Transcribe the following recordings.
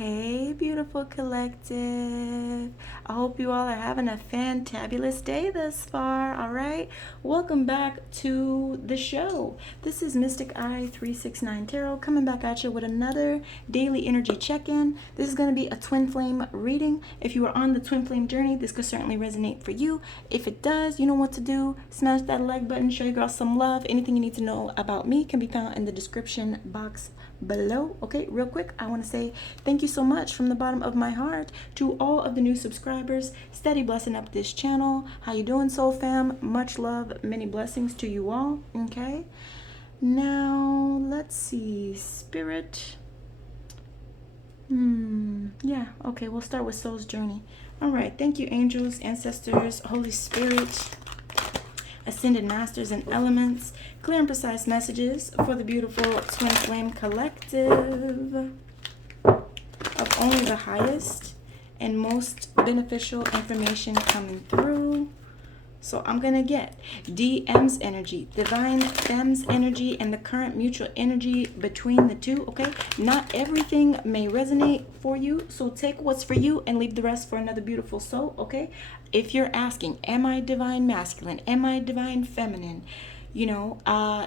Hey, beautiful collective. I hope you all are having a fantabulous day thus far, all right? Welcome back to the show. This is MysticEye369 Tarot coming back at you with another daily energy check-in. This is going to be a twin flame reading. If you are on the twin flame journey, this could certainly resonate for you. If it does, you know what to do. Smash that like button, show your girl some love. Anything you need to know about me can be found in the description box below. Okay, real quick, I want to say thank you so much from the bottom of my heart to all of the new subscribers. Steady blessing up this channel. How you doing, soul fam? Much love, many blessings to you all. Okay, now let's see, spirit. Yeah, okay, we'll start with soul's journey. All right, thank you, angels, ancestors, Holy Spirit, ascended masters and elements. Clear and precise messages for the beautiful twin flame collective of only the highest and most beneficial information coming through. So I'm going to get DM's energy, divine fem's energy, and the current mutual energy between the two, okay? Not everything may resonate for you, so take what's for you and leave the rest for another beautiful soul, okay? If you're asking, am I divine masculine? Am I divine feminine? You know,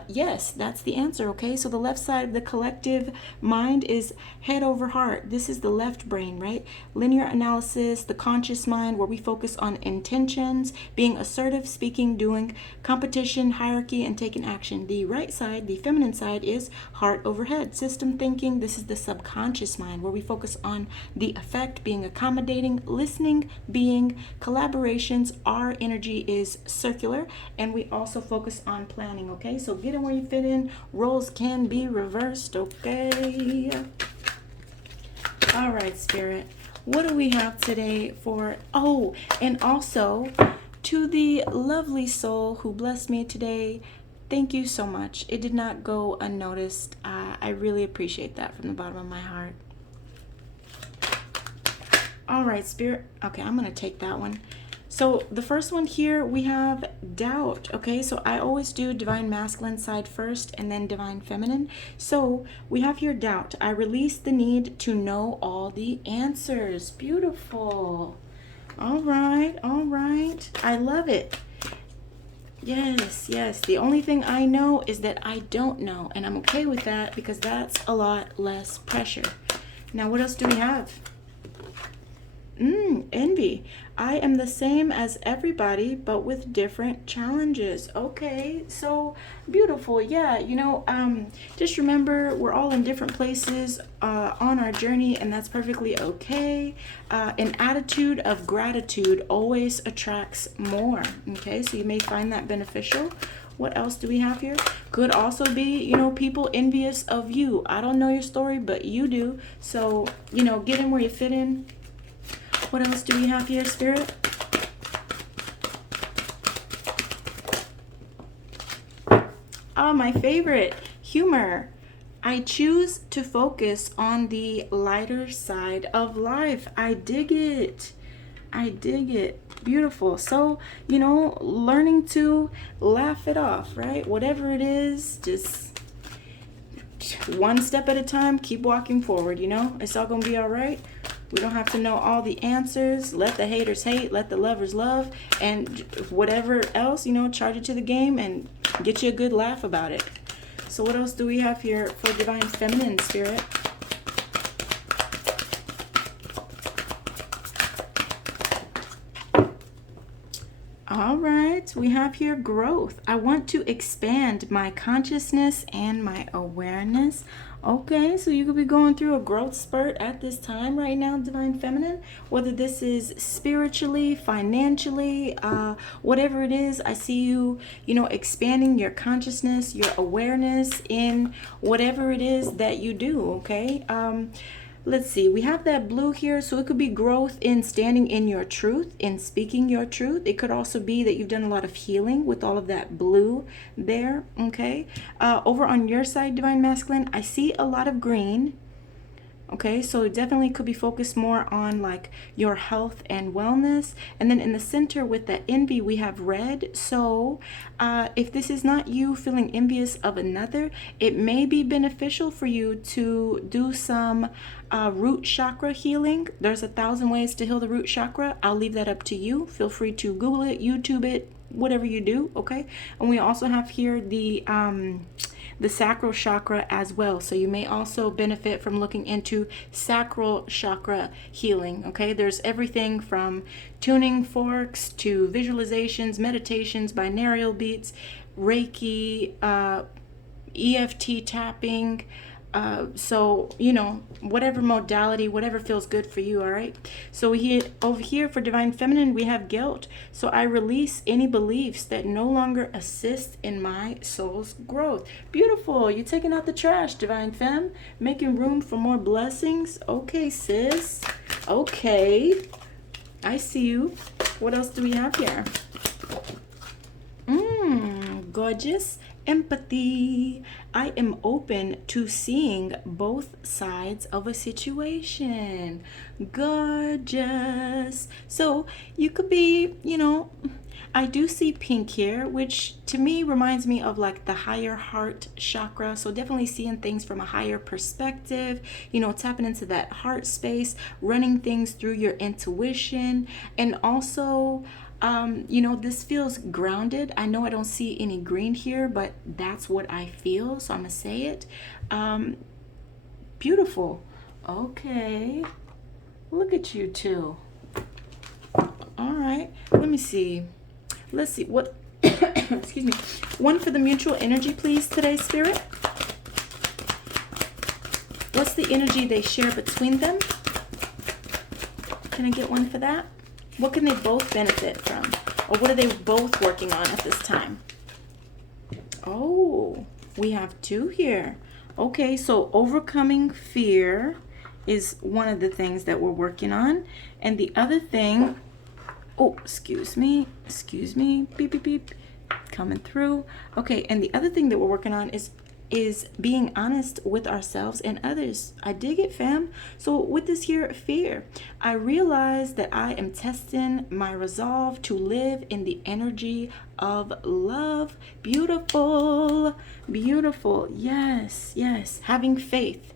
yes, that's the answer, okay? So the left side of the collective mind is head over heart. This is the left brain, right? Linear analysis, the conscious mind, where we focus on intentions, being assertive, speaking, doing, competition, hierarchy, and taking action. The right side, the feminine side, is heart over head, system thinking. This is the subconscious mind, where we focus on the effect, being accommodating, listening, being, collaborations. Our energy is circular, and we also focus on planning, okay? So get in where you fit in. Roles can be reversed, okay? All right, Spirit. What do we have today for... Oh, and also, to the lovely soul who blessed me today, thank you so much. It did not go unnoticed. I really appreciate that from the bottom of my heart. All right, Spirit. Okay, I'm going to take that one. So the first one here, we have doubt, okay? So I always do divine masculine side first and then divine feminine. So we have here doubt. I release the need to know all the answers. Beautiful. All right, all right. I love it. Yes, yes. The only thing I know is that I don't know, and I'm okay with that because that's a lot less pressure. Now, what else do we have? Envy. I am the same as everybody, but with different challenges. Okay, so beautiful. Yeah, you know, just remember we're all in different places on our journey, and that's perfectly okay. An attitude of gratitude always attracts more. Okay, so you may find that beneficial. What else do we have here? Could also be, you know, people envious of you. I don't know your story, but you do. So, you know, get in where you fit in. What else do we have here, Spirit? Oh, my favorite, humor. I choose to focus on the lighter side of life. I dig it. I dig it. Beautiful. So, you know, learning to laugh it off, right? Whatever it is, just one step at a time, keep walking forward, you know? It's all gonna be all right. We don't have to know all the answers. Let the haters hate, let the lovers love, and whatever else, you know, charge it to the game and get you a good laugh about it. So what else do we have here for divine feminine, Spirit? All right, we have here growth. I want to expand my consciousness and my awareness. Okay, so you could be going through a growth spurt at this time right now, divine feminine, whether this is spiritually, financially, whatever it is. I see you, you know, expanding your consciousness, your awareness in whatever it is that you do, okay? Let's see, we have that blue here, so it could be growth in standing in your truth, in speaking your truth. It could also be that you've done a lot of healing with all of that blue there, okay? Over on your side, divine masculine, I see a lot of green, Okay, so it definitely could be focused more on like your health and wellness. And then in the center with the envy, we have red. So if this is not you feeling envious of another, it may be beneficial for you to do some root chakra healing. There's 1,000 ways to heal the root chakra. I'll leave that up to you. Feel free to Google it, YouTube it, whatever you do. Okay, and we also have here the sacral chakra as well. So you may also benefit from looking into sacral chakra healing. Okay, there's everything from tuning forks to visualizations, meditations, binaural beats, reiki, EFT tapping. So, you know, whatever modality, whatever feels good for you, all right? So over here for Divine Feminine, we have guilt. So I release any beliefs that no longer assist in my soul's growth. Beautiful. You're taking out the trash, Divine Femme. Making room for more blessings. Okay, sis. Okay. I see you. What else do we have here? Gorgeous. Empathy. I am open to seeing both sides of a situation. Gorgeous. So you could be, you know, I do see pink here, which to me reminds me of like the higher heart chakra. So definitely seeing things from a higher perspective, you know, tapping into that heart space, running things through your intuition, and also you know, this feels grounded. I know I don't see any green here, but that's what I feel, so I'm gonna say it. Beautiful. Okay, look at you two. All right, let me see. Let's see what excuse me, one for the mutual energy, please, today, Spirit. What's the energy they share between them? Can I get one for that? What can they both benefit from? Or what are they both working on at this time? Oh, we have two here. Okay, so overcoming fear is one of the things that we're working on. And the other thing, oh, excuse me, beep, beep, beep, coming through. Okay, and the other thing that we're working on is being honest with ourselves and others. I dig it, fam. So with this here fear, I realize that I am testing my resolve to live in the energy of love. Beautiful, beautiful. Yes, yes. Having faith,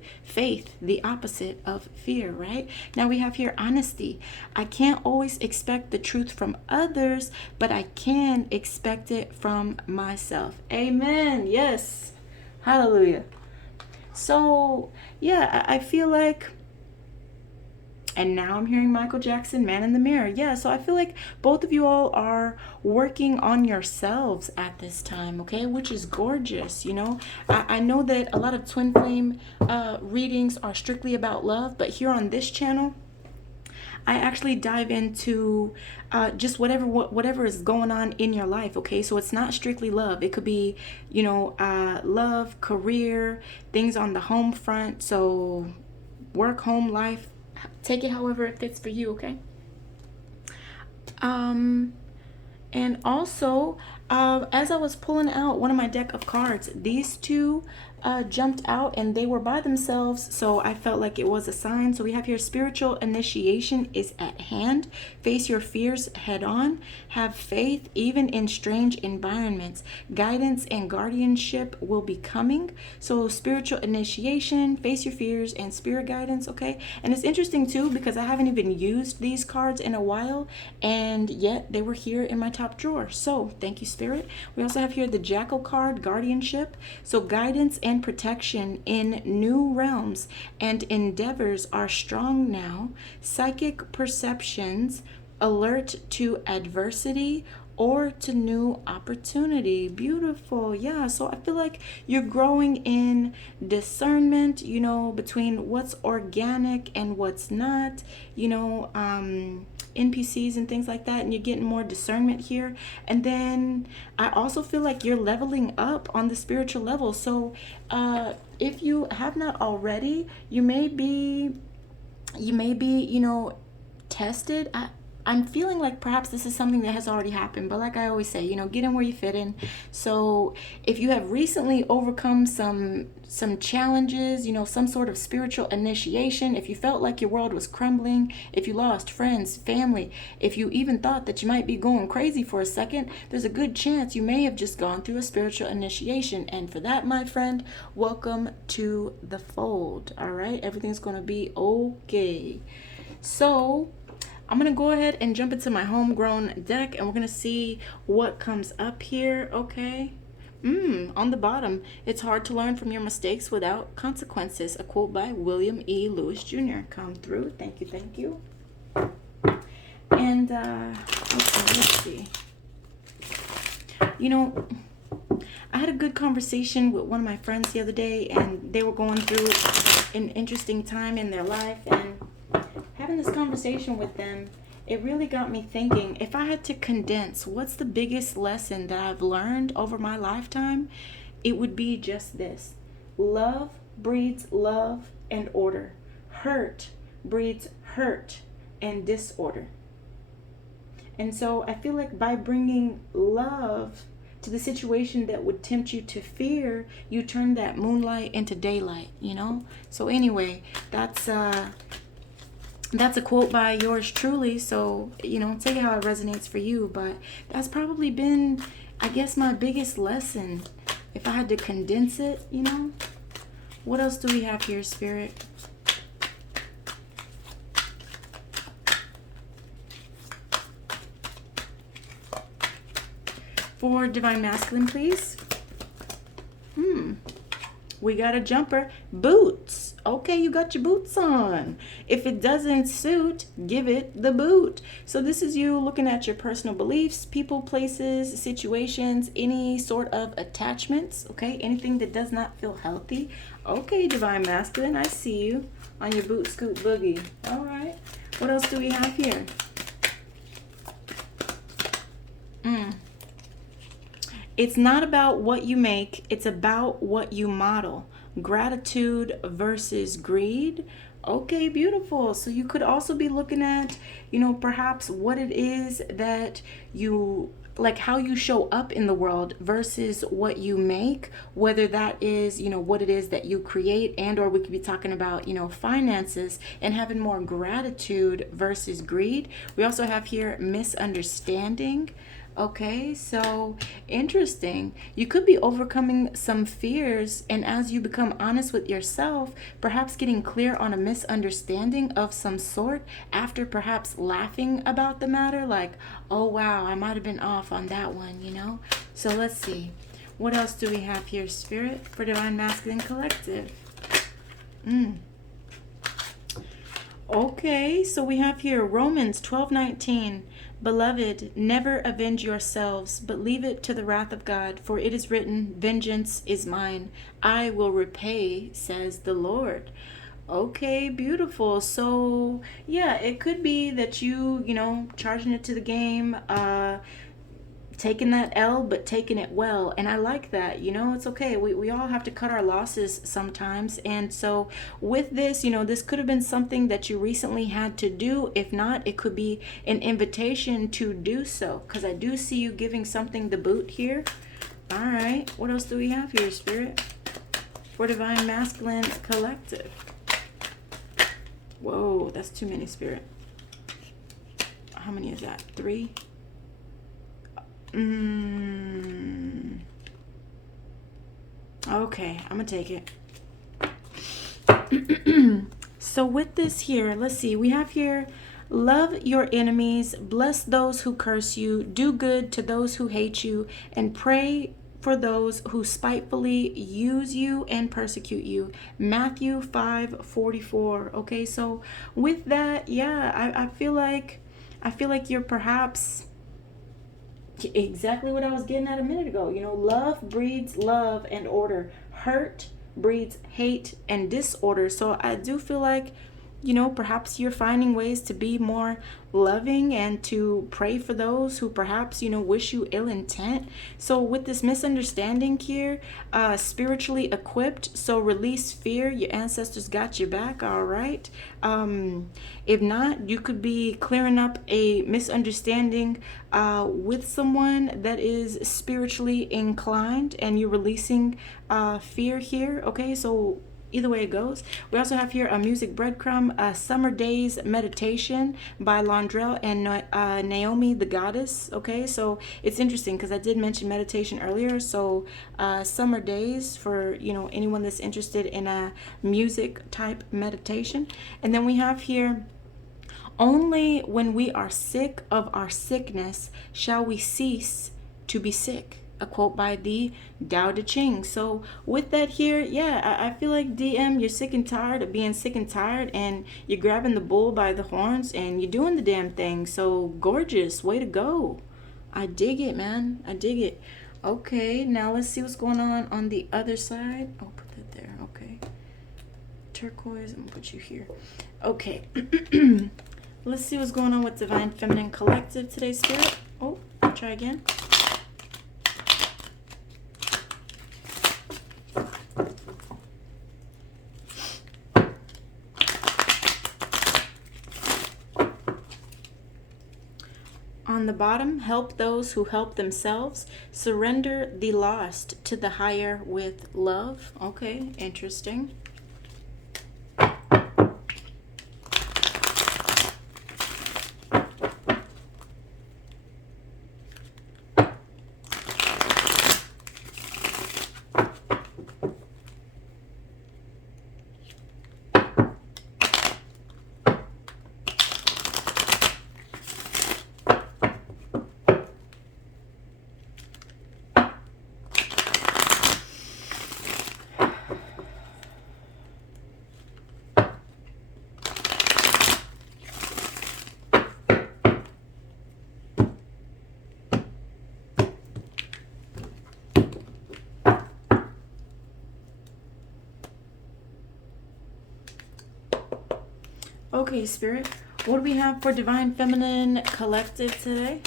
the opposite of fear, right? Now we have here honesty. I can't always expect the truth from others, but I can expect it from myself. Amen. Yes. Hallelujah. So, yeah, I feel like, and now I'm hearing Michael Jackson, Man in the Mirror. Yeah, so I feel like both of you all are working on yourselves at this time, okay? Which is gorgeous, you know? I know that a lot of twin flame readings are strictly about love, but here on this channel, I actually dive into just whatever is going on in your life, okay? So it's not strictly love. It could be, you know, love, career, things on the home front. So work, home, life. Take it however it fits for you, okay? And also, as I was pulling out one of my deck of cards, these two jumped out and they were by themselves, so I felt like it was a sign. So we have here spiritual initiation is at hand. Face your fears head on. Have faith even in strange environments. Guidance and guardianship will be coming. So spiritual initiation, face your fears, and spirit guidance, okay? And it's interesting too because I haven't even used these cards in a while, and yet they were here in my top drawer. So thank you, Spirit. We also have here the Jackal card, guardianship. So guidance and protection in new realms and endeavors are strong now. Psychic perceptions alert to adversity or to new opportunity. Beautiful. Yeah, so I feel like you're growing in discernment, you know, between what's organic and what's not, you know, NPCs and things like that, and you're getting more discernment here. And then I also feel like you're leveling up on the spiritual level. So if you have not already, you may be, you know, tested. I'm feeling like perhaps this is something that has already happened, but like I always say, get in where you fit in. So if you have recently overcome some challenges, some sort of spiritual initiation, if you felt like your world was crumbling, if you lost friends, family, if you even thought that you might be going crazy for a second, there's a good chance you may have just gone through a spiritual initiation. And for that, my friend, welcome to the fold. All right, everything's going to be okay. So I'm going to go ahead and jump into my homegrown deck, and we're going to see what comes up here, okay? On the bottom, it's hard to learn from your mistakes without consequences. A quote by William E. Lewis Jr. Come through. Thank you, thank you. And, okay, let's see. I had a good conversation with one of my friends the other day, and they were going through an interesting time in their life, and having this conversation with them, it really got me thinking, if I had to condense what's the biggest lesson that I've learned over my lifetime, it would be just this. Love breeds love and order. Hurt breeds hurt and disorder. And so I feel like by bringing love to the situation that would tempt you to fear, you turn that moonlight into daylight, So anyway, that's a quote by yours truly. So, take it how it resonates for you. But that's probably been, I guess, my biggest lesson. If I had to condense it, What else do we have here, Spirit? For Divine Masculine, please. We got a jumper. Boots. Okay, you got your boots on. If it doesn't suit, give it the boot. So this is you looking at your personal beliefs, people, places, situations, any sort of attachments, okay? Anything that does not feel healthy. Okay, Divine Masculine, I see you on your boot scoot boogie. All right. What else do we have here? It's not about what you make, it's about what you model. Gratitude versus greed. Okay, beautiful. So you could also be looking at, perhaps what it is that you, like how you show up in the world versus what you make, whether that is, what it is that you create, and or we could be talking about, finances, and having more gratitude versus greed. We also have here misunderstanding. Okay, so interesting. You could be overcoming some fears, and as you become honest with yourself, perhaps getting clear on a misunderstanding of some sort after perhaps laughing about the matter, like, oh wow, I might have been off on that one, So let's see. What else do we have here, Spirit, for Divine Masculine Collective? Okay, so we have here Romans 12:19. Beloved, never avenge yourselves, but leave it to the wrath of God, for it is written, vengeance is mine. I will repay, says the Lord. Okay, beautiful. So, yeah, it could be that you charging it to the game, taking that L, but taking it well. And I like that, it's okay. We all have to cut our losses sometimes. And so with this, this could have been something that you recently had to do. If not, it could be an invitation to do so, because I do see you giving something the boot here. All right. What else do we have here, Spirit, for Divine Masculine Collective? Whoa, that's too many, Spirit. How many is that? 3? Okay, I'm gonna take it. So with this here, let's see, we have here, love your enemies, bless those who curse you, do good to those who hate you, and pray for those who spitefully use you and persecute you. Matthew 5:44. Okay, so with that, yeah, I feel like you're perhaps exactly what I was getting at a minute ago. Love breeds love and order. Hurt breeds hate and disorder. So I do feel like you know, perhaps you're finding ways to be more loving and to pray for those who perhaps, you know, wish you ill intent. So with this misunderstanding here, spiritually equipped, so release fear. Your ancestors got your back, all right? If not, you could be clearing up a misunderstanding with someone that is spiritually inclined, and you're releasing fear here, okay? So either way it goes. We also have here a music breadcrumb, Summer Days Meditation by Londrell and Naomi the Goddess. Okay, so it's interesting because I did mention meditation earlier. So Summer Days for, you know, anyone that's interested in a music type meditation. And then we have here, only when we are sick of our sickness shall we cease to be sick. A quote by the Tao Te Ching. So with that here, yeah, I feel like DM, you're sick and tired of being sick and tired, and you're grabbing the bull by the horns and you're doing the damn thing. So gorgeous, way to go. I dig it, man. I dig it. Okay, now let's see what's going on the other side. I'll put that there. Okay. Turquoise, I'm gonna put you here. Okay. Let's see what's going on with Divine Feminine Collective today, Spirit. Oh, try again. On the bottom, help those who help themselves. Surrender the lost to the higher with love. Okay, interesting. Okay, Spirit, what do we have for Divine Feminine Collective today?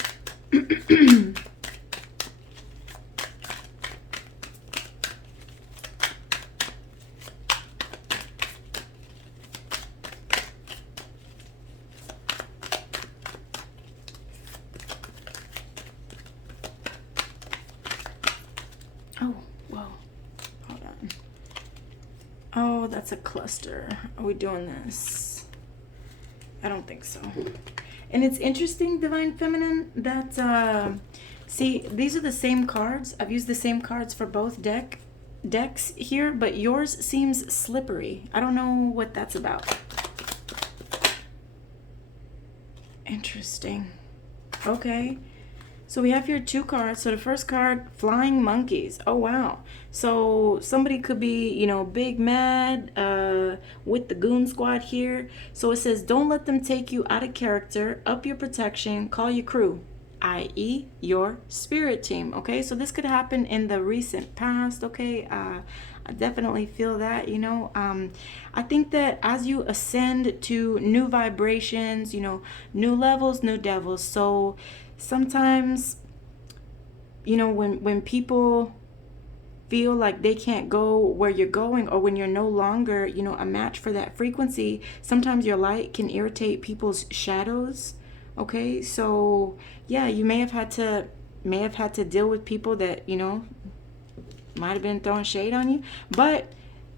Oh, whoa. Hold on. Oh, that's a cluster. Are we doing this? I don't think so. And it's interesting, Divine Feminine, that, see, these are the same cards. I've used the same cards for both decks here, but yours seems slippery. I don't know what that's about. Interesting. Okay. So we have here two cards. So the first card, Flying Monkeys. Oh, wow. So somebody could be, you know, big mad with the goon squad here. So it says, don't let them take you out of character, up your protection, call your crew, i.e. your spirit team. Okay, so this could happen in the recent past. Okay, I definitely feel that, you know. I think that as you ascend to new vibrations, you know, new levels, new devils. So sometimes, you know, when people feel like they can't go where you're going, or when you're no longer, you know, a match for that frequency, sometimes your light can irritate people's shadows. Okay, so yeah, you may have had to deal with people that, you know, might have been throwing shade on you, but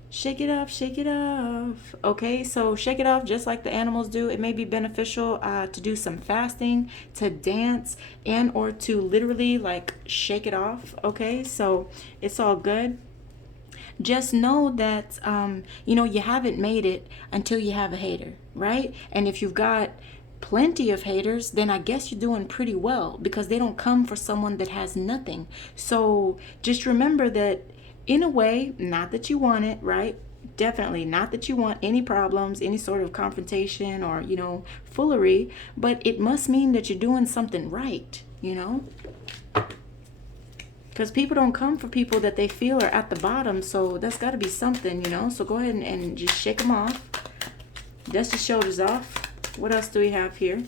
shake it off, shake it off. Okay, so shake it off just like the animals do. It may be beneficial to do some fasting, to dance, and or to literally like shake it off. Okay, so it's all good. Just know that, you know, you haven't made it until you have a hater, right? And if you've got plenty of haters, then I guess you're doing pretty well, because they don't come for someone that has nothing. So just remember that, in a way, not that you want it, right? Definitely not that you want any problems, any sort of confrontation or, you know, foolery, but it must mean that you're doing something right, you know? Because people don't come for people that they feel are at the bottom, so that's got to be something, you know? So go ahead and just shake them off. Dust your shoulders off. What else do we have here?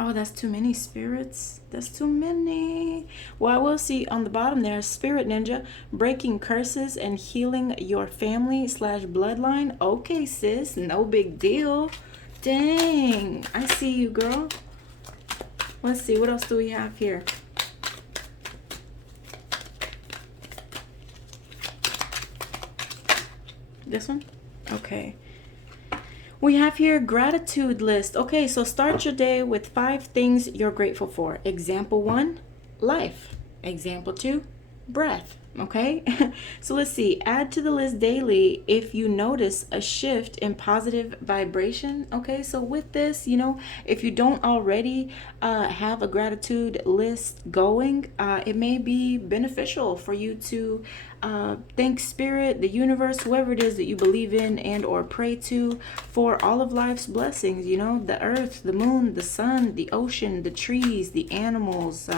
Oh, that's too many spirits. That's too many. Well, I will see on the bottom there, Spirit Ninja, breaking curses and healing your family / bloodline. Okay, sis, no big deal. Dang, I see you, girl. Let's see, what else do we have here? This one? Okay. We have here gratitude list. Okay, so start your day with 5 things you're grateful for. Example 1, life. Example 2, breath. Okay, so let's see. Add to the list daily if you notice a shift in positive vibration. Okay, so with this, you know, if you don't already have a gratitude list going, it may be beneficial for you to thank spirit, the universe, whoever it is that you believe in and or pray to for all of life's blessings. You know, the earth, the moon, the sun, the ocean, the trees, the animals,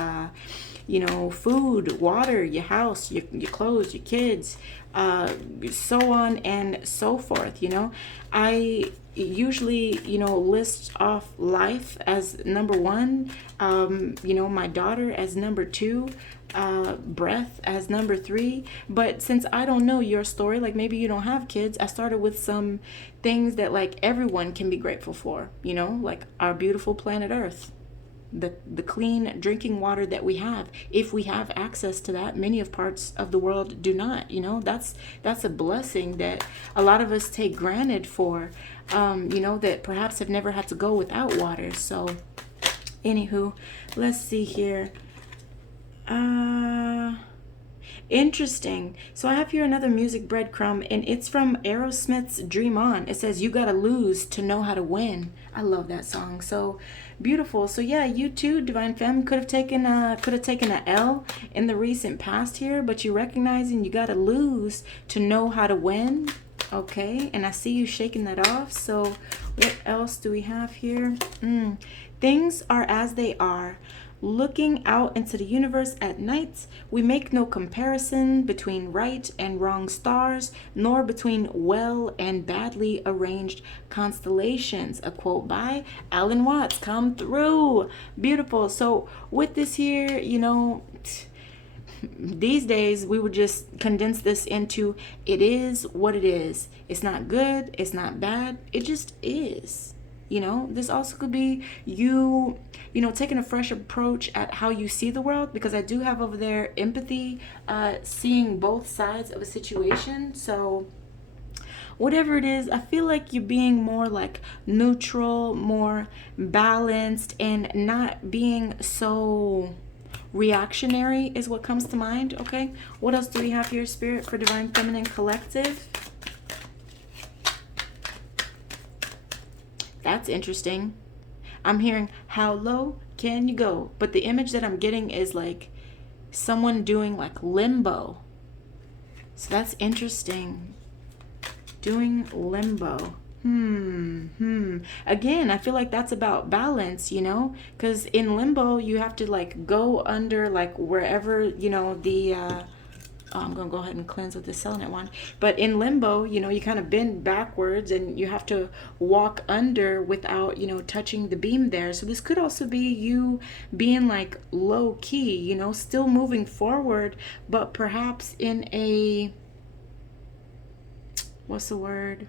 you know, food, water, your house, your clothes, your kids, so on and so forth. You know, I usually, you know, list off life as number 1, you know, my daughter as number 2, breath as number 3. But since I don't know your story, like maybe you don't have kids, I started with some things that like everyone can be grateful for, you know, like our beautiful planet Earth, the clean drinking water that we have, if we have access to that. Many of parts of the world do not. You know, that's a blessing that a lot of us take granted for, you know, that perhaps have never had to go without water. So anywho, let's see here. Interesting. So I have here another music breadcrumb, and it's from Aerosmith's Dream On. It says, you gotta lose to know how to win. I love that song. So beautiful. So yeah, you too, Divine Femme, could have taken a L in the recent past here, but you recognizing you gotta lose to know how to win. Okay, and I see you shaking that off. So what else do we have here? Things are as they are. Looking out into the universe at night, we make no comparison between right and wrong stars, nor between well and badly arranged constellations. A quote by Alan Watts. Come through. Beautiful. So with this here, you know, these days we would just condense this into it is what it is. It's not good, it's not bad, it just is. You know, this also could be you know, taking a fresh approach at how you see the world, because I do have over there empathy, seeing both sides of a situation. So whatever it is, I feel like you're being more like neutral, more balanced, and not being so reactionary is what comes to mind. Okay, what else do we have here, Spirit, for Divine Feminine Collective? That's interesting. I'm hearing, how low can you go? But the image that I'm getting is like someone doing like limbo. So that's interesting. Doing limbo. Again, I feel like that's about balance, you know, because in limbo you have to like go under like wherever, you know, the I'm gonna go ahead and cleanse with the selenite one. But in limbo, you know, you kind of bend backwards and you have to walk under without, you know, touching the beam there. So this could also be you being like low key, you know, still moving forward, but perhaps in a, what's the word?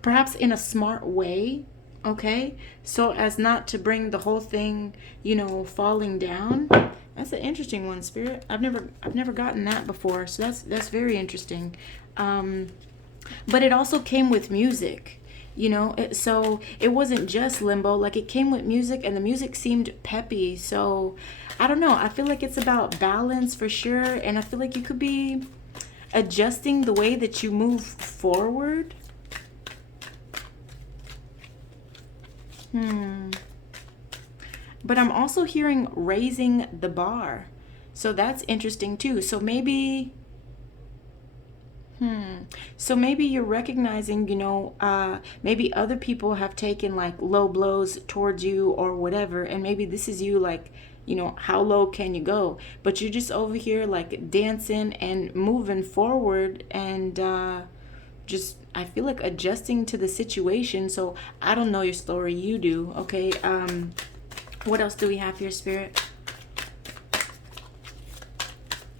Perhaps in a smart way, okay? So as not to bring the whole thing, you know, falling down. That's an interesting one, Spirit. I've never gotten that before, so that's very interesting. But it also came with music, you know. So it wasn't just limbo. Like it came with music, and the music seemed peppy. So I don't know. I feel like it's about balance for sure, and I feel like you could be adjusting the way that you move forward. But I'm also hearing raising the bar. So that's interesting too. So maybe you're recognizing, you know, maybe other people have taken like low blows towards you or whatever, and maybe this is you like, you know, how low can you go? But you're just over here like dancing and moving forward, and just, I feel like adjusting to the situation. So I don't know your story, you do. Okay, what else do we have here, Spirit?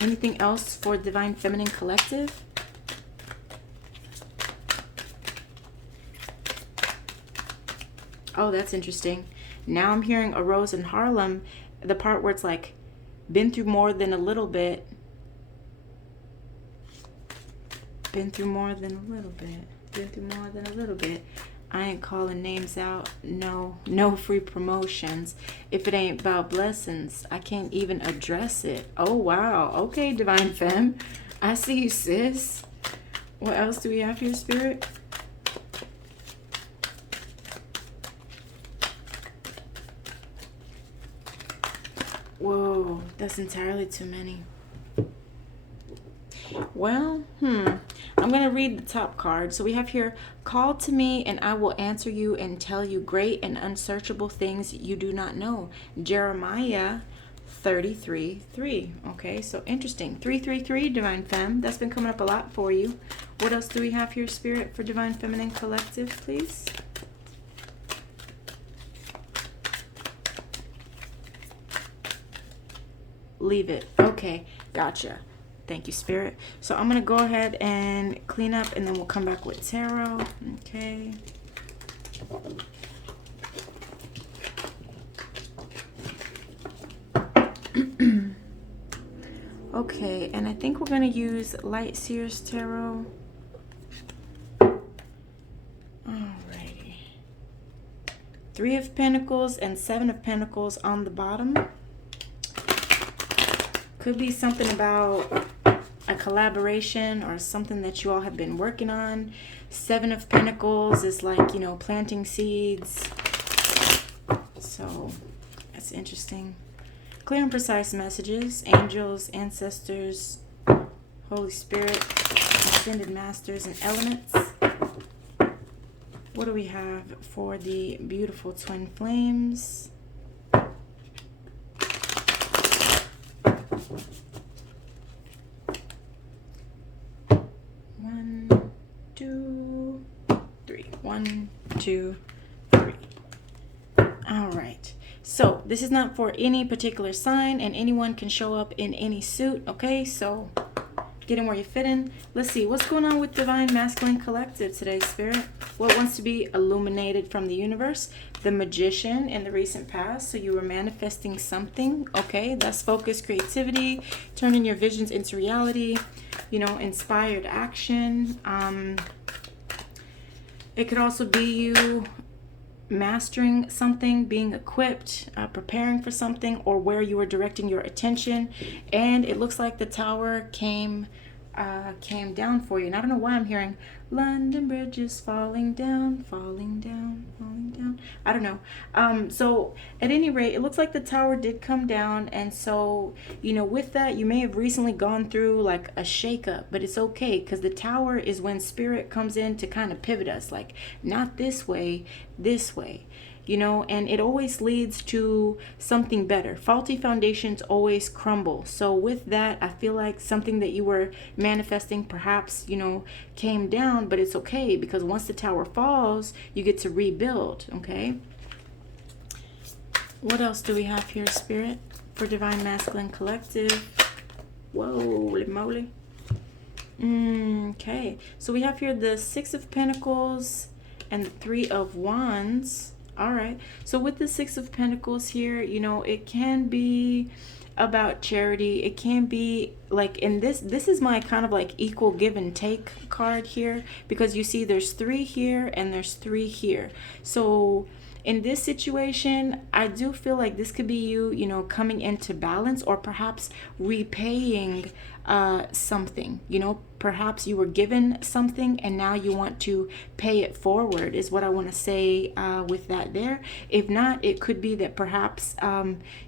Anything else for Divine Feminine Collective? Oh, that's interesting. Now I'm hearing a rose in Harlem, the part where it's like, been through more than a little bit. Been through more than a little bit. Been through more than a little bit. I ain't calling names out. No free promotions. If it ain't about blessings, I can't even address it. Oh, wow. Okay, Divine Femme. I see you, sis. What else do we have here, Spirit? Whoa, that's entirely too many. Well, I'm going to read the top card. So we have here, call to me and I will answer you and tell you great and unsearchable things you do not know. Jeremiah 33:3. Okay, so interesting. 333, Divine Femme. That's been coming up a lot for you. What else do we have here, Spirit, for Divine Feminine Collective, please? Leave it. Okay, gotcha. Thank you, Spirit. So I'm going to go ahead and clean up, and then we'll come back with tarot. Okay. Okay, and I think we're going to use Light Seers Tarot. Alrighty. 3 of Pentacles and 7 of Pentacles on the bottom. Could be something about a collaboration or something that you all have been working on. 7 of Pentacles is like, you know, planting seeds. So that's interesting. Clear and precise messages, angels, ancestors, Holy Spirit, ascended masters, and elements. What do we have for the beautiful twin flames? One, two, three. 1, 2, 3. All right. So this is not for any particular sign, and anyone can show up in any suit. Okay, so get in where you fit in. Let's see what's going on with Divine Masculine Collective today, Spirit. What wants to be illuminated from the universe? The Magician in the recent past. So you were manifesting something. Okay, that's focus, creativity, turning your visions into reality. You know, inspired action. It could also be you mastering something, being equipped, preparing for something, or where you were directing your attention. And it looks like the tower came down for you. And I don't know why I'm hearing London Bridge is falling down, falling down, falling down. I don't know. So at any rate, it looks like the tower did come down. And so, you know, with that, you may have recently gone through like a shakeup, but it's okay, because the tower is when Spirit comes in to kind of pivot us, like not this way, this way. You know, and it always leads to something better. Faulty foundations always crumble. So with that, I feel like something that you were manifesting perhaps, you know, came down, but it's okay, because once the tower falls, you get to rebuild, okay? What else do we have here, Spirit, for Divine Masculine Collective? Whoa, holy moly. Okay, so we have here the 6 of Pentacles and the 3 of Wands. All right, so with the 6 of Pentacles here, you know, it can be about charity. It can be like, in this is my kind of like equal give and take card here, because you see there's 3 here and there's 3 here. So in this situation, I do feel like this could be you, you know, coming into balance, or perhaps repaying something. You know, perhaps you were given something and now you want to pay it forward, is what I want to say with that there. If not, it could be that perhaps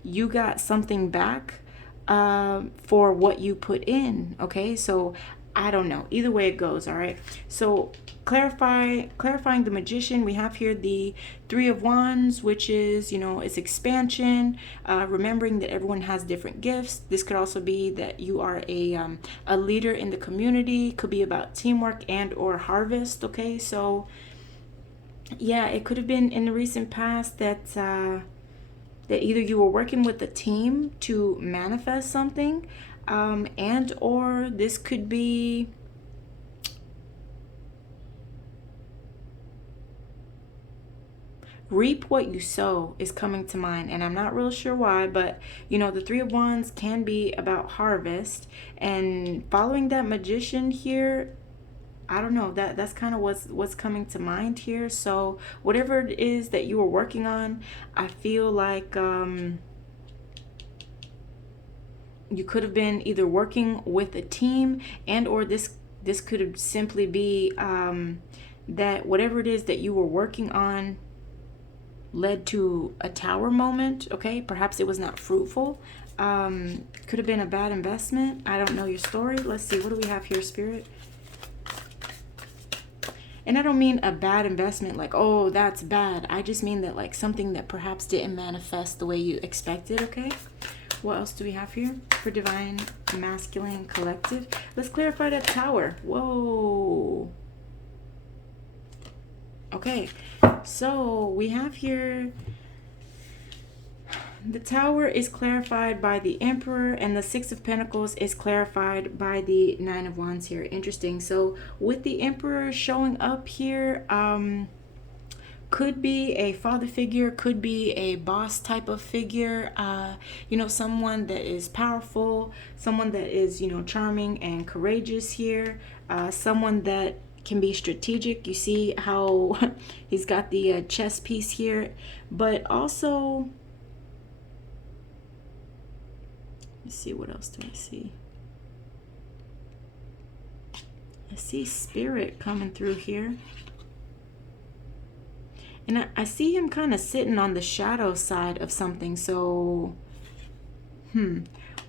you got something back for what you put in. Okay, so I don't know. Either way it goes, all right? So clarifying the Magician, we have here the Three of Wands, which is, it's expansion, remembering that everyone has different gifts. This could also be that you are a leader in the community. Could be about teamwork and or harvest. Okay, so yeah, it could have been in the recent past that that either you were working with a team to manifest something, and or this could be reap what you sow is coming to mind, and I'm not real sure why, but the Three of Wands can be about harvest, and following that Magician here, I don't know, that's kind of what's coming to mind here. So whatever it is that you were working on, I feel like you could have been either working with a team, and or this could have simply be that whatever it is that you were working on led to a tower moment. Okay, perhaps it was not fruitful. Could have been a bad investment. I don't know your story. Let's see, what do we have here, Spirit? And I don't mean a bad investment like, oh, that's bad. I just mean that like something that perhaps didn't manifest the way you expected. Okay, what else do we have here for Divine Masculine Collective? Let's clarify that Tower. Whoa. Okay, so we have here the Tower is clarified by the Emperor, and the Six of Pentacles is clarified by the Nine of Wands here. Interesting. So with the Emperor showing up here, could be a father figure, could be a boss type of figure, someone that is powerful, someone that is, charming and courageous here, someone that can be strategic. You see how he's got the chess piece here, but also, let's see, what else do I see? I see Spirit coming through here. And I see him kind of sitting on the shadow side of something. So,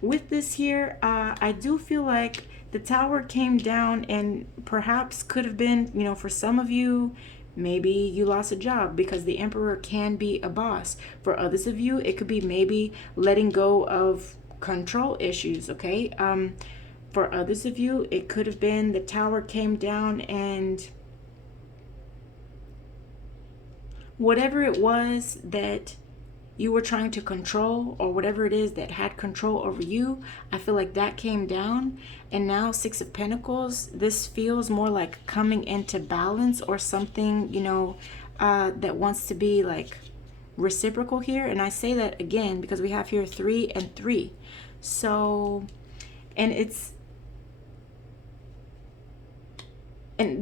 with this here, I do feel like the Tower came down, and perhaps could have been, for some of you, maybe you lost a job because the Emperor can be a boss. For others of you, it could be maybe letting go of control issues. Okay, for others of you, it could have been the Tower came down, and whatever it was that you were trying to control, or whatever it is that had control over you, I feel like that came down. And now Six of Pentacles, this feels more like coming into balance, or something, that wants to be like reciprocal here. And I say that again because we have here 3 and 3. So, and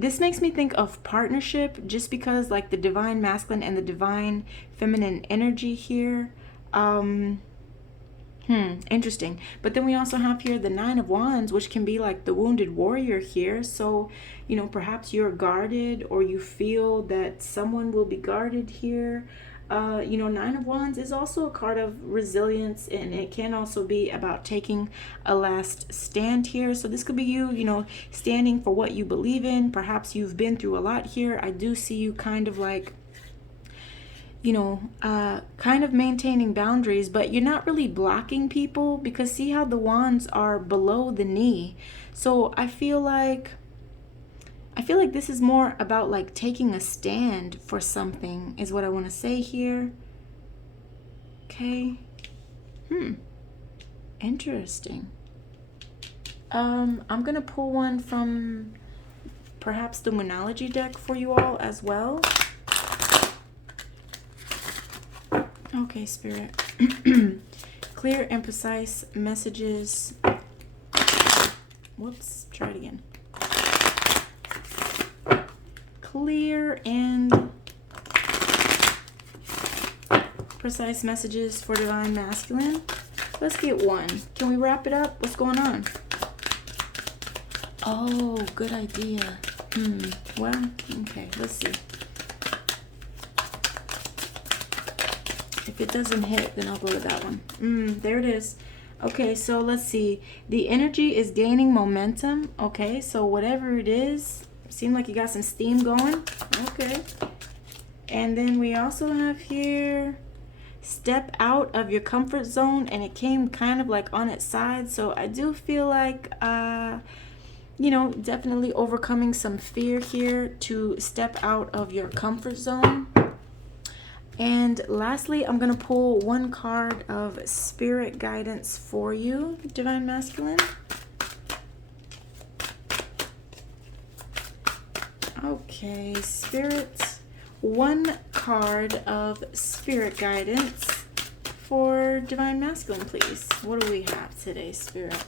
this makes me think of partnership, just because like the Divine Masculine and the Divine Feminine energy here. Interesting. But then we also have here the Nine of Wands, which can be like the wounded warrior here. So, perhaps you're guarded, or you feel that someone will be guarded here. Nine of Wands is also a card of resilience, and it can also be about taking a last stand here. So this could be you, standing for what you believe in. Perhaps you've been through a lot here. I do see you kind of like, kind of maintaining boundaries, but you're not really blocking people, because see how the wands are below the knee. So I feel like this is more about like taking a stand for something, is what I want to say here. Okay. Interesting. I'm going to pull one from perhaps the Moonology deck for you all as well. Okay, Spirit. Clear and precise messages. Whoops, try it again. Clear and precise messages for Divine Masculine. Let's get one. Can we wrap it up? What's going on? Oh, good idea. Well, okay, let's see. If it doesn't hit, then I'll go to that one. There it is. Okay, so let's see. The energy is gaining momentum. Okay, so whatever it is, Seemed like you got some steam going. Okay. And then we also have here, step out of your comfort zone, and it came kind of like on its side. So I do feel like, you know, definitely overcoming some fear here to step out of your comfort zone. And lastly, I'm going to pull one card of spirit guidance for you, Divine Masculine. Okay, Spirit, one card of spirit guidance for Divine Masculine, please. What do we have today, Spirit?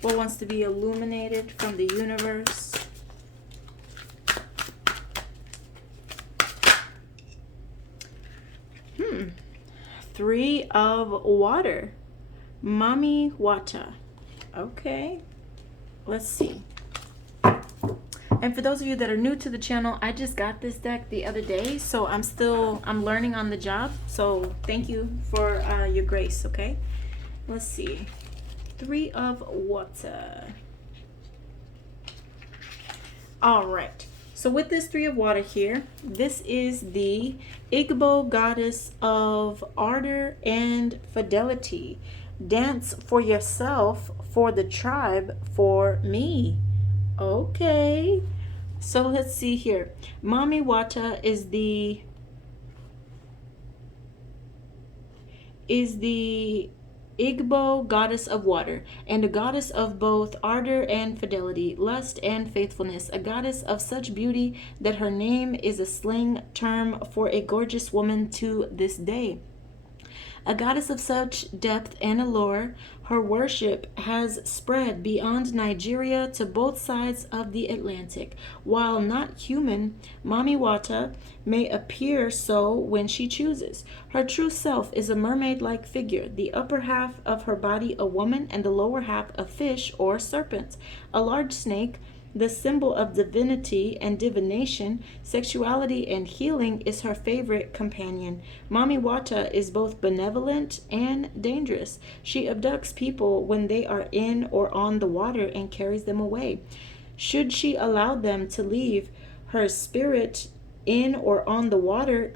What wants to be illuminated from the universe? Three of water. Mami Wata. Okay. Let's see. And for those of you that are new to the channel, I just got this deck the other day, so I'm learning on the job. So thank you for your grace, okay? Let's see. Three of water. All right. So with this three of water here, this is the Igbo goddess of ardor and fidelity. Dance for yourself, for the tribe, for me. Okay. So let's see here. Mami Wata is the Igbo goddess of water, and a goddess of both ardor and fidelity, lust and faithfulness, a goddess of such beauty that her name is a slang term for a gorgeous woman to this day. A goddess of such depth and allure, her worship has spread beyond Nigeria to both sides of the Atlantic. While not human, Mami Wata may appear so when she chooses. Her true self is a mermaid-like figure, the upper half of her body a woman and the lower half a fish or serpent. A large snake, the symbol of divinity and divination, sexuality, and healing, is her favorite companion. Mami Wata is both benevolent and dangerous. She abducts people when they are in or on the water and carries them away. Should she allow them to leave her spirit in or on the water,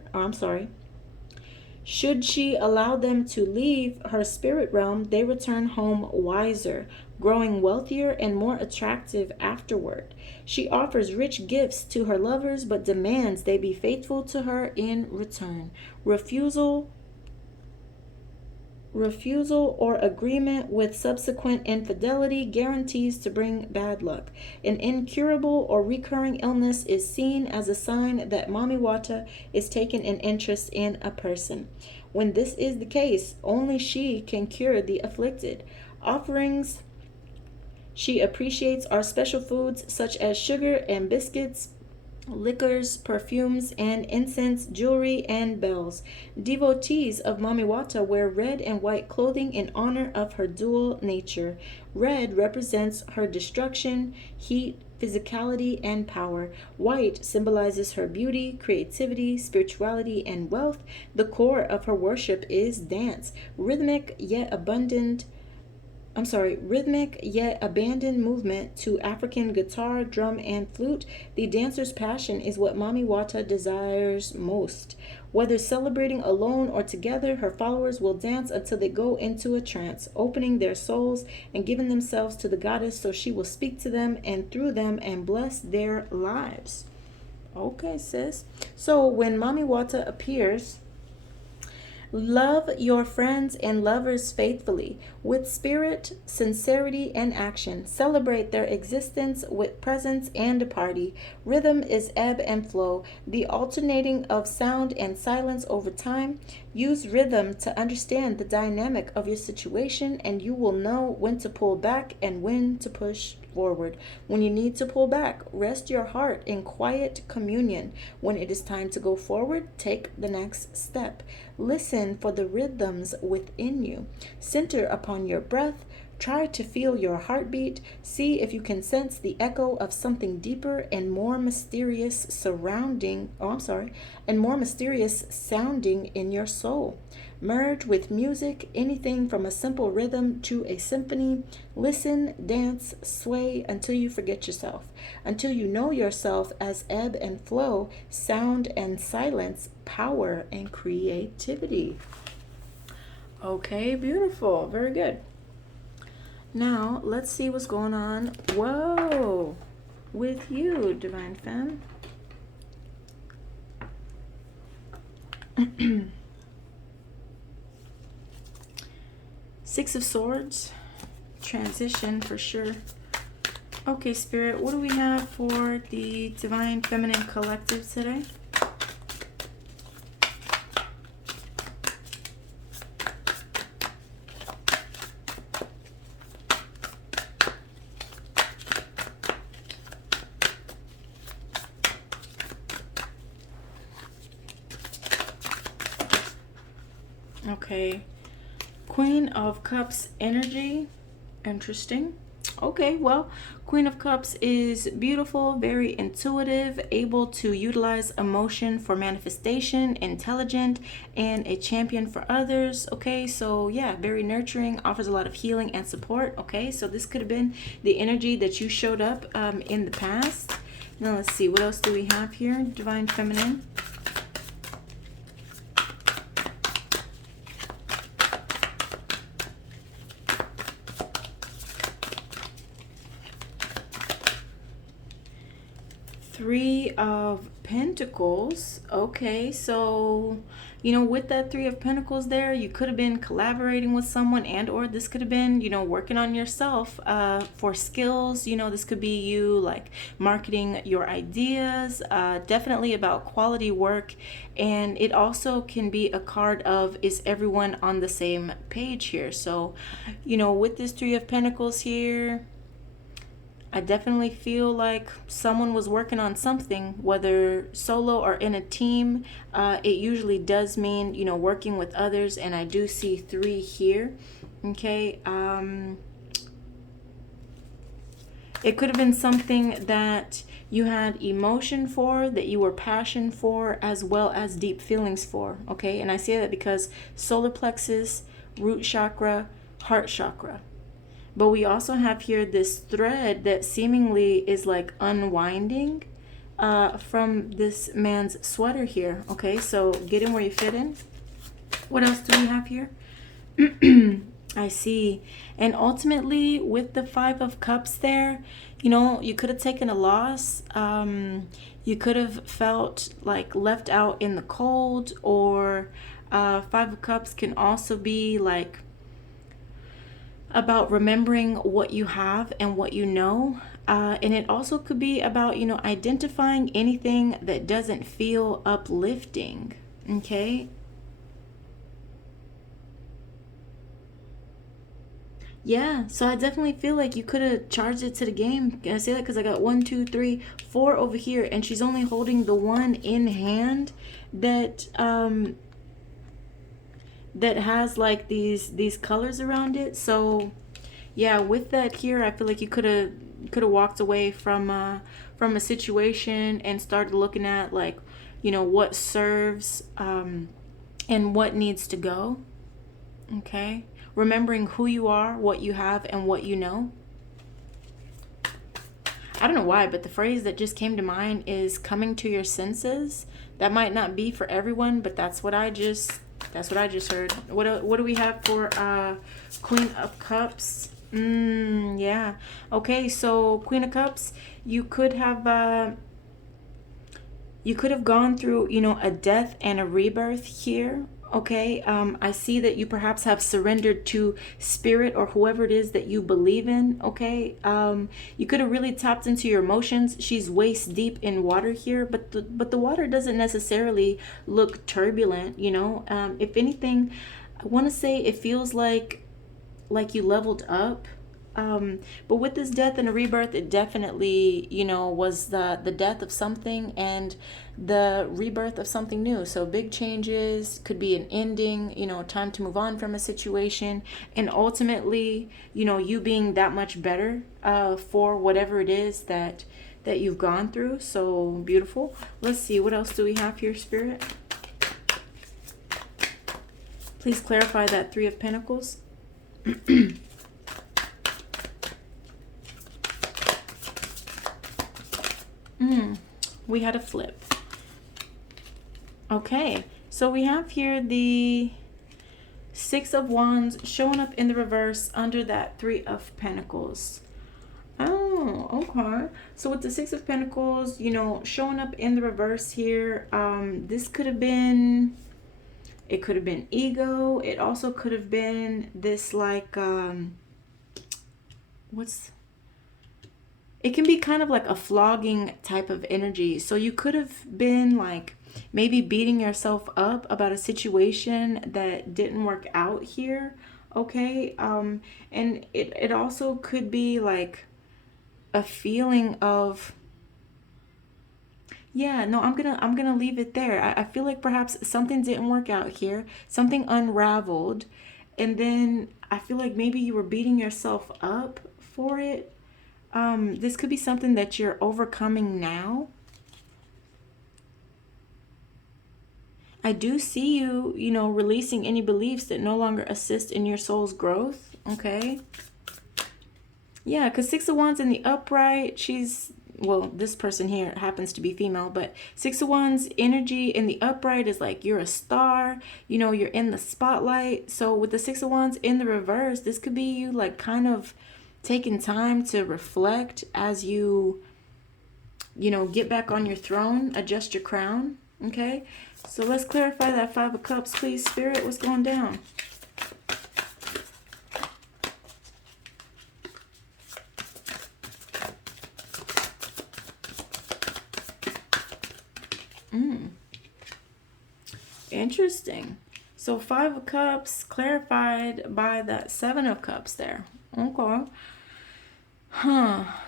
should she allow them to leave her spirit realm, they return home wiser, growing wealthier and more attractive afterward. She offers rich gifts to her lovers, but demands they be faithful to her in return. Refusal or agreement with subsequent infidelity guarantees to bring bad luck. An incurable or recurring illness is seen as a sign that Mami Wata is taking an interest in a person. When this is the case, only she can cure the afflicted. Offerings she appreciates are special foods such as sugar and biscuits, liquors, perfumes, and incense, jewelry, and bells. Devotees of Mami Wata wear red and white clothing in honor of her dual nature. Red represents her destruction, heat, physicality, and power. White symbolizes her beauty, creativity, spirituality, and wealth. The core of her worship is dance, rhythmic yet abandoned movement to African guitar, drum, and flute. The dancer's passion is what Mami Wata desires most. Whether celebrating alone or together, her followers will dance until they go into a trance, opening their souls and giving themselves to the goddess so she will speak to them and through them and bless their lives. Okay, sis. So when Mami Wata appears, love your friends and lovers faithfully, with spirit, sincerity, and action. Celebrate their existence with presence and a party. Rhythm is ebb and flow, the alternating of sound and silence over time. Use rhythm to understand the dynamic of your situation, and you will know when to pull back and when to push forward. When you need to pull back, rest your heart in quiet communion. When it is time to go forward, take the next step. Listen for the rhythms within you. Center upon your breath. Try to feel your heartbeat. See if you can sense the echo of something deeper and more mysterious and more mysterious sounding in your soul. Merge with music, anything from a simple rhythm to a symphony. Listen, dance, sway until you forget yourself, until you know yourself as ebb and flow, sound and silence, power and creativity. Okay, beautiful. Very good. Now, let's see what's going on. Whoa! With you, Divine Femme. Six of Swords. Transition for sure. Okay, Spirit, what do we have for the Divine Feminine Collective today? Okay, Queen of Cups energy. Interesting. Okay, well, Queen of Cups is beautiful, very intuitive, able to utilize emotion for manifestation, intelligent, and a champion for others. Okay, so yeah, very nurturing, offers a lot of healing and support. Okay, so this could have been the energy that you showed up in the past. Now let's see, what else do we have here? Divine Feminine. Three of Pentacles. Okay, so with that Three of Pentacles there, you could have been collaborating with someone, and or this could have been working on yourself for skills. This could be you like marketing your ideas, definitely about quality work. And it also can be a card of, is everyone on the same page here? So with this Three of Pentacles here, I definitely feel like someone was working on something, whether solo or in a team. It usually does mean, working with others, and I do see three here. Okay. It could have been something that you had emotion for, that you were passion for, as well as deep feelings for. Okay. And I say that because solar plexus, root chakra, heart chakra. But we also have here this thread that seemingly is like unwinding from this man's sweater here. Okay, so get in where you fit in. What else do we have here? I see. And ultimately, with the Five of Cups there, you could have taken a loss. You could have felt like left out in the cold, or Five of Cups can also be like about remembering what you have and what you know. And it also could be about, identifying anything that doesn't feel uplifting. Okay. Yeah, so I definitely feel like you could have charged it to the game. Can I say that? Because I got 1, 2, 3, 4 over here, and she's only holding the one in hand that that has like these colors around it. So yeah, with that here, I feel like you could have walked away from a situation and started looking at like what serves and what needs to go. Okay, remembering who you are, what you have, and what you know. I don't know why, but the phrase that just came to mind is coming to your senses. That might not be for everyone, but that's what I just heard. What do we have for Queen of Cups? Yeah. Okay, so Queen of Cups, you could have gone through, a death and a rebirth here. Okay, I see that you perhaps have surrendered to spirit or whoever it is that you believe in. Okay, you could have really tapped into your emotions. She's waist deep in water here, but the water doesn't necessarily look turbulent. If anything, I want to say it feels like you leveled up. But with this death and a rebirth, it definitely, you know, was the death of something and the rebirth of something new. So big changes, could be an ending, you know, time to move on from a situation, and ultimately, you know, you being that much better for whatever it is that you've gone through. So beautiful. Let's see, what else do we have here, Spirit? Please clarify that Three of Pentacles. We had a flip. Okay, so we have here the Six of Wands showing up in the reverse under that Three of Pentacles. Oh, okay. So with the Six of Pentacles, you know, showing up in the reverse here, this could have been, it could have been ego. It also could have been this like, it can be kind of like a flogging type of energy. So you could have been like maybe beating yourself up about a situation that didn't work out here. Okay. And it also could be like a feeling of, yeah, no, I'm gonna leave it there. I feel like perhaps something didn't work out here, something unraveled, and then I feel like maybe you were beating yourself up for it. This could be something that you're overcoming now. I do see you, you know, releasing any beliefs that no longer assist in your soul's growth. Okay. Yeah, because Six of Wands in the upright, she's, well, this person here happens to be female, but Six of Wands energy in the upright is like you're a star, you know, you're in the spotlight. So with the Six of Wands in the reverse, this could be you like kind of taking time to reflect as you know, get back on your throne, adjust your crown. Okay, so let's clarify that Five of Cups, please, Spirit. What's going down? Interesting. So Five of Cups clarified by that Seven of Cups there. Okay.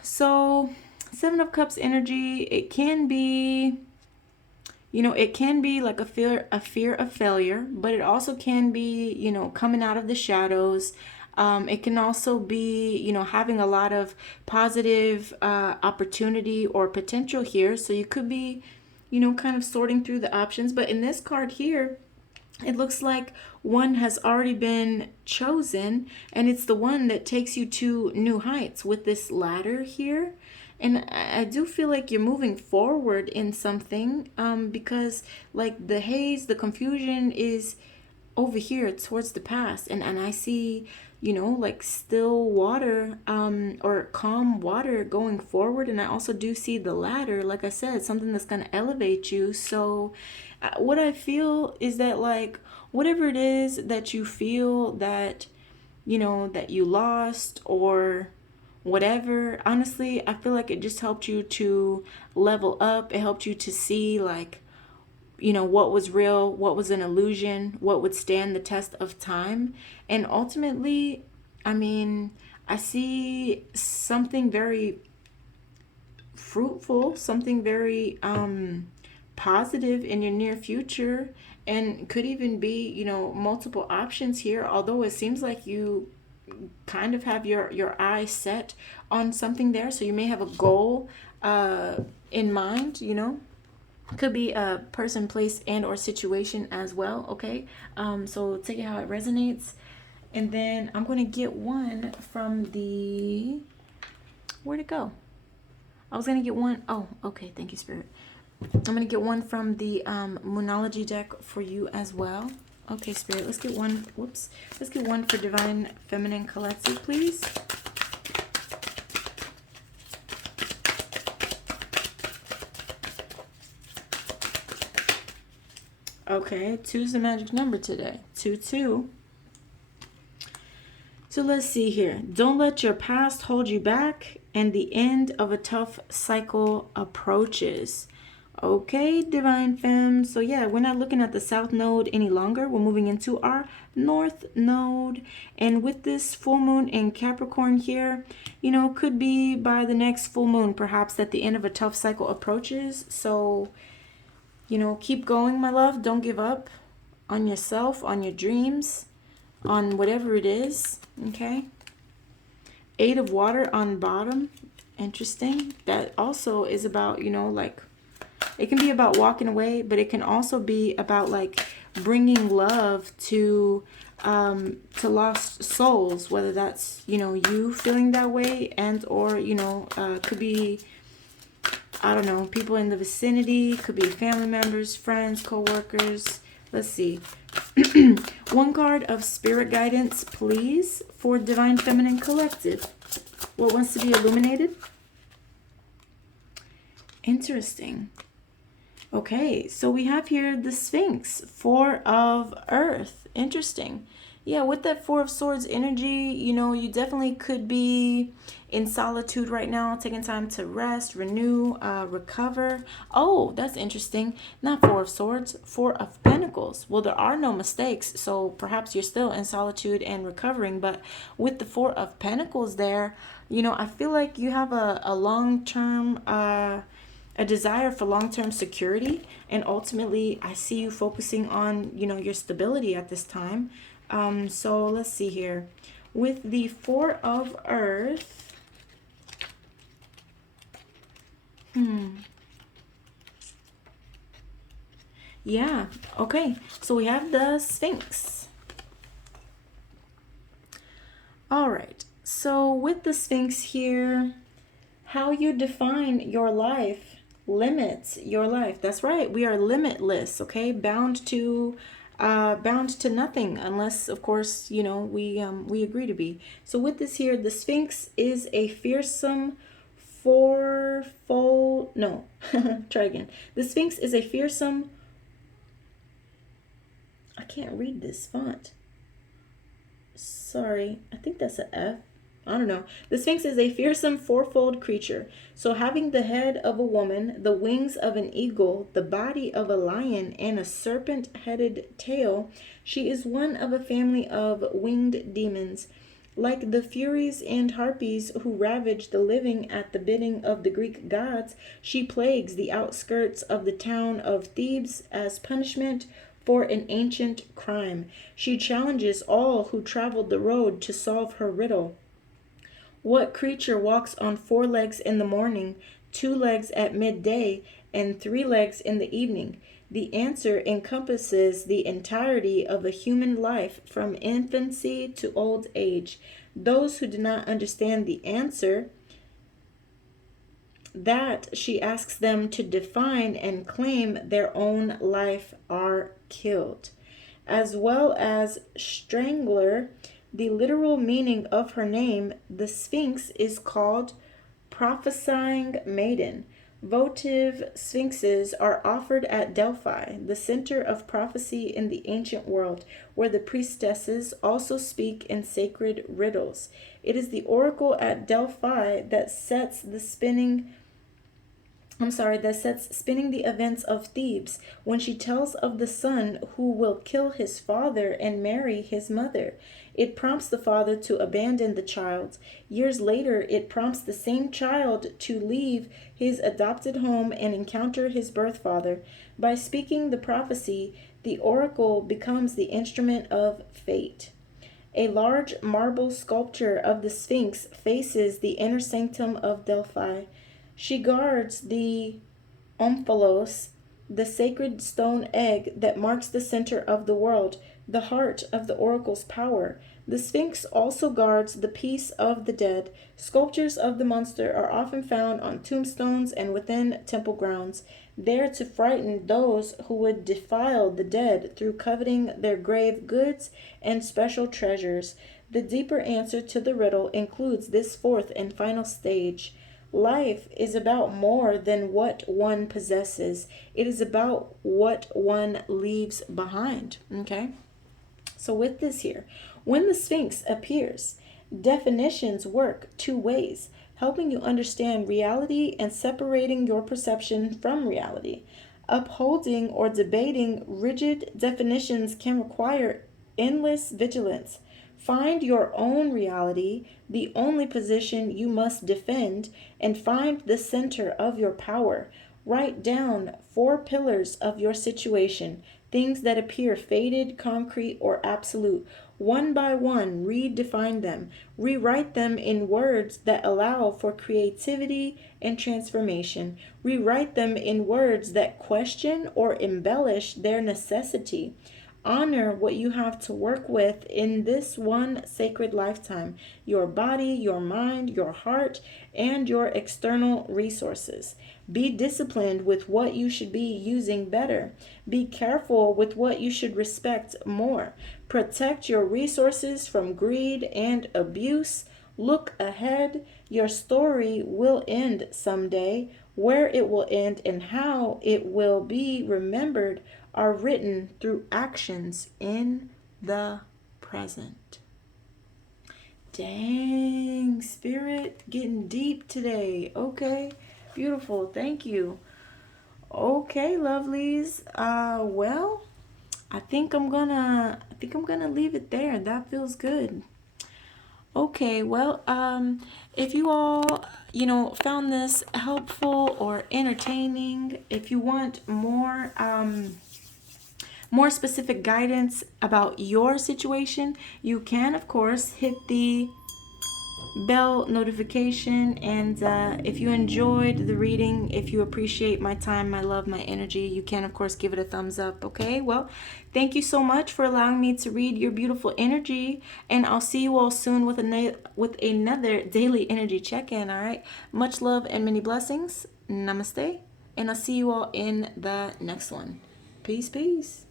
So Seven of Cups energy, it can be, you know, it can be like a fear of failure, but it also can be, you know, coming out of the shadows. It can also be, you know, having a lot of positive opportunity or potential here. So you could be, you know, kind of sorting through the options. But in this card here, it looks like one has already been chosen, and it's the one that takes you to new heights with this ladder here. And I do feel like you're moving forward in something, because like the haze, the confusion is over here towards the past. And I see, you know, like still water, or calm water going forward. And I also do see the ladder, like I said, something that's going to elevate you. So what I feel is that like whatever it is that you feel that, you know, that you lost or whatever, honestly, I feel like it just helped you to level up. It helped you to see like, you know, what was real, what was an illusion, what would stand the test of time. And ultimately, I mean, I see something very fruitful, something very positive in your near future, and could even be, you know, multiple options here, although it seems like you kind of have your eyes set on something there. So you may have a goal in mind, you know. Could be a person, place, and or situation as well. Okay, so take it how it resonates. And then I'm going to get one from the, where'd it go? I was going to get one. Oh, okay, thank you, Spirit. I'm going to get one from the Moonology deck for you as well. Okay, Spirit, let's get one. Whoops. Let's get one for Divine Feminine Collective, please. Okay, 2's the magic number today. 2-2. So let's see here. Don't let your past hold you back, and the end of a tough cycle approaches. Okay, Divine Femme. So yeah, we're not looking at the South Node any longer. We're moving into our North Node. And with this full moon in Capricorn here, you know, could be by the next full moon, perhaps that the end of a tough cycle approaches. So, you know, keep going, my love. Don't give up on yourself, on your dreams, on whatever it is. Okay. 8 of water on bottom. Interesting. That also is about, you know, like, it can be about walking away, but it can also be about like bringing love to lost souls, whether that's, you know, you feeling that way, and or, you know, could be, I don't know, people in the vicinity, could be family members, friends, co-workers. Let's see. One card of spirit guidance, please, for Divine Feminine Collective. What wants to be illuminated? Interesting. Okay, so we have here the Sphinx, 4 of Earth. Interesting. Yeah, with that 4 of Swords energy, you know, you definitely could be in solitude right now, taking time to rest, renew, recover. Oh, that's interesting. Not 4 of Swords, 4 of Pentacles. Well, there are no mistakes, so perhaps you're still in solitude and recovering. But with the 4 of Pentacles there, you know, I feel like you have a long-term... a desire for long-term security, and ultimately I see you focusing on, you know, your stability at this time. So let's see here. With the 4 of Earth, yeah, okay, so we have the Sphinx. All right, so with the Sphinx here, how you define your life limits your life. That's right. We are limitless, okay? Bound to nothing, unless, of course, you know, we agree to be. So with this here, the Sphinx is a fearsome fourfold. No, try again. The Sphinx is a fearsome. I can't read this font. Sorry, I think that's an F. I don't know. The Sphinx is a fearsome fourfold creature. So having the head of a woman, the wings of an eagle, the body of a lion, and a serpent-headed tail, she is one of a family of winged demons. Like the Furies and Harpies who ravage the living at the bidding of the Greek gods, she plagues the outskirts of the town of Thebes as punishment for an ancient crime. She challenges all who traveled the road to solve her riddle. What creature walks on 4 legs in the morning, 2 legs at midday, and 3 legs in the evening? The answer encompasses the entirety of a human life from infancy to old age. Those who do not understand the answer that she asks them to define and claim their own life are killed. As well as strangler, the literal meaning of her name, the Sphinx is called prophesying maiden. Votive sphinxes are offered at Delphi, the center of prophecy in the ancient world, where the priestesses also speak in sacred riddles. It is the oracle at Delphi that sets spinning the events of Thebes when she tells of the son who will kill his father and marry his mother. It prompts the father to abandon the child. Years later, it prompts the same child to leave his adopted home and encounter his birth father. By speaking the prophecy, the oracle becomes the instrument of fate. A large marble sculpture of the Sphinx faces the inner sanctum of Delphi. She guards the omphalos, the sacred stone egg that marks the center of the world, the heart of the oracle's power. The Sphinx also guards the peace of the dead. Sculptures of the monster are often found on tombstones and within temple grounds, there to frighten those who would defile the dead through coveting their grave goods and special treasures. The deeper answer to the riddle includes this 4th and final stage. Life is about more than what one possesses. It is about what one leaves behind. Okay? So with this here, when the Sphinx appears, definitions work 2 ways. helping you understand reality and separating your perception from reality. Upholding or debating rigid definitions can require endless vigilance. Find your own reality, the only position you must defend, and find the center of your power. Write down 4 pillars of your situation, things that appear faded, concrete, or absolute. One by one, redefine them. Rewrite them in words that allow for creativity and transformation. Rewrite them in words that question or embellish their necessity. Honor what you have to work with in this one sacred lifetime: your body, your mind, your heart, and your external resources. Be disciplined with what you should be using better. Be careful with what you should respect more. Protect your resources from greed and abuse. Look ahead. Your story will end someday. Where it will end and how it will be remembered are written through actions in the present. Dang, Spirit, getting deep today. Okay, beautiful. Thank you. Okay, lovelies. Well, I think I'm gonna leave it there. That feels good. Okay, well, if you all, found this helpful or entertaining, if you want more specific guidance about your situation, you can, of course, hit the bell notification. And if you enjoyed the reading, if you appreciate my time, my love, my energy, you can, of course, give it a thumbs up. Okay, well, thank you so much for allowing me to read your beautiful energy, and I'll see you all soon with another daily energy check-in. All right, much love and many blessings. Namaste, and I'll see you all in the next one. Peace.